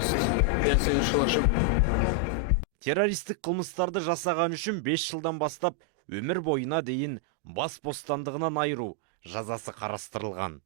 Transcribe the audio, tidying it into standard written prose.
террорист. Я совершил ошибку. Террористік қылмыстарды жасаған үшін 5 жылдан бастап өмір бойына дейін бас бостандығынан айыру жазасы қарастырылған.